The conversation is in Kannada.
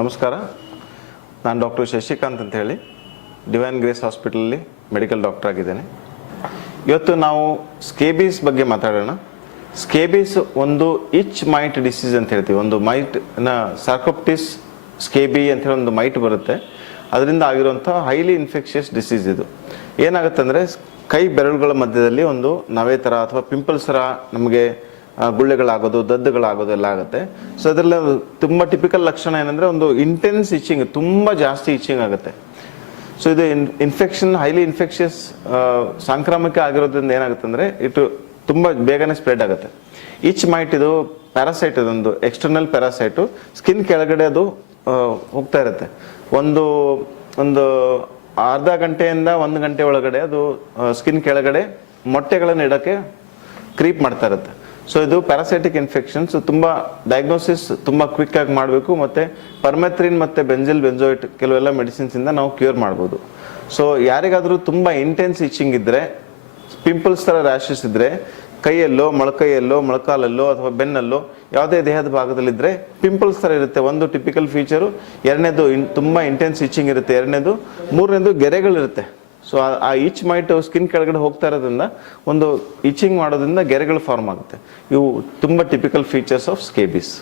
ನಮಸ್ಕಾರ, ನಾನು ಡಾಕ್ಟರ್ ಶಶಿಕಾಂತ್ ಅಂತ ಹೇಳಿ ಡಿವೈನ್ ಗ್ರೇಸ್ ಹಾಸ್ಪಿಟಲಲ್ಲಿ ಮೆಡಿಕಲ್ ಡಾಕ್ಟರ್ ಆಗಿದ್ದೇನೆ. ಇವತ್ತು ನಾವು ಸ್ಕೇಬೀಸ್ ಬಗ್ಗೆ ಮಾತಾಡೋಣ. ಸ್ಕೇಬೀಸ್ ಒಂದು ಇಚ್ ಮೈಟ್ ಡಿಸೀಸ್ ಅಂತ ಹೇಳ್ತೀವಿ. ಒಂದು ಮೈಟ್ನ ಸಾರ್ಕೋಪ್ಟಿಸ್ ಸ್ಕೇಬಿ ಅಂತ ಹೇಳಿ ಒಂದು ಮೈಟ್ ಬರುತ್ತೆ. ಅದರಿಂದ ಆಗಿರುವಂಥ ಹೈಲಿ ಇನ್ಫೆಕ್ಷಿಯಸ್ ಡಿಸೀಸ್ ಇದು. ಏನಾಗುತ್ತೆ ಅಂದರೆ ಕೈ ಬೆರಳುಗಳ ಮಧ್ಯದಲ್ಲಿ ಒಂದು ನವೆ ಥರ ಅಥವಾ ಪಿಂಪಲ್ಸ್ ಥರ ನಮಗೆ ಗುಳ್ಳೆಗಳಾಗೋದು, ದದ್ದುಗಳಾಗೋದು ಎಲ್ಲ ಆಗುತ್ತೆ. ಸೊ ಅದರಲ್ಲಿ ತುಂಬ ಟಿಪಿಕಲ್ ಲಕ್ಷಣ ಏನಂದರೆ ಒಂದು ಇಂಟೆನ್ಸ್ ಇಚಿಂಗ್, ತುಂಬ ಜಾಸ್ತಿ ಇಚಿಂಗ್ ಆಗುತ್ತೆ. ಸೊ ಇದು ಇನ್ಫೆಕ್ಷನ್ ಹೈಲಿ ಇನ್ಫೆಕ್ಷಿಯಸ್ ಸಾಂಕ್ರಾಮಿಕ ಆಗಿರೋದ್ರಿಂದ ಏನಾಗುತ್ತೆ ಅಂದರೆ ಇಟ್ಟು ತುಂಬ ಬೇಗನೆ ಸ್ಪ್ರೆಡ್ ಆಗುತ್ತೆ. ಈಚ್ ಮೈಟ್ ಇದು ಪ್ಯಾರಾಸೈಟ್, ಇದೊಂದು ಎಕ್ಸ್ಟರ್ನಲ್ ಪ್ಯಾರಾಸೈಟು. ಸ್ಕಿನ್ ಕೆಳಗಡೆ ಅದು ಹೋಗ್ತಾ ಇರುತ್ತೆ. ಒಂದು ಅರ್ಧ ಗಂಟೆಯಿಂದ 1 ಗಂಟೆ ಒಳಗಡೆ ಅದು ಸ್ಕಿನ್ ಕೆಳಗಡೆ ಮೊಟ್ಟೆಗಳನ್ನು ಇಡೋಕ್ಕೆ ಕ್ರೀಪ್ ಮಾಡ್ತಾ ಇರುತ್ತೆ. ಸೊ ಇದು ಪ್ಯಾರಾಸೈಟಿಕ್ ಇನ್ಫೆಕ್ಷನ್ಸ್. ತುಂಬ ಡಯಾಗ್ನೋಸಿಸ್ ತುಂಬ ಕ್ವಿಕ್ ಆಗಿ ಮಾಡಬೇಕು. ಮತ್ತು ಪರ್ಮೆಥ್ರಿನ್ ಮತ್ತು ಬೆಂಜೋಯಿಟ್ ಕೆಲವೆಲ್ಲ ಮೆಡಿಸಿನ್ಸಿಂದ ನಾವು ಕ್ಯೂರ್ ಮಾಡ್ಬೋದು. ಸೊ ಯಾರಿಗಾದರೂ ತುಂಬ ಇಂಟೆನ್ಸ್ ಇಚಿಂಗ್ ಇದ್ದರೆ, ಪಿಂಪಲ್ಸ್ ಥರ ರ್ಯಾಷಸ್ ಇದ್ದರೆ, ಕೈಯಲ್ಲೋ ಮೊಳಕೈಯಲ್ಲೋ ಮೊಳಕಾಲಲ್ಲೋ ಅಥವಾ ಬೆನ್ನಲ್ಲೋ ಯಾವುದೇ ದೇಹದ ಭಾಗದಲ್ಲಿದ್ದರೆ ಪಿಂಪಲ್ಸ್ ಥರ ಇರುತ್ತೆ. ಒಂದು ಟಿಪಿಕಲ್ ಫೀಚರು. ಎರಡನೇದು ತುಂಬ ಇಂಟೆನ್ಸ್ ಇಚಿಂಗ್ ಇರುತ್ತೆ. ಮೂರನೇದು ಗೆರೆಗಳಿರುತ್ತೆ. ಸೊ ಆ ಈಚ್ ಮೈಟ್ ಸ್ಕಿನ್ ಕೆಳಗಡೆ ಹೋಗ್ತಾ ಇರೋದ್ರಿಂದ ಒಂದು ಇಚಿಂಗ್ ಮಾಡೋದ್ರಿಂದ ಗೆರೆಗಳು ಫಾರ್ಮ್ ಆಗುತ್ತೆ. ಇವು ತುಂಬ ಟಿಪಿಕಲ್ ಫೀಚರ್ಸ್ ಆಫ್ ಸ್ಕೇಬೀಸ್.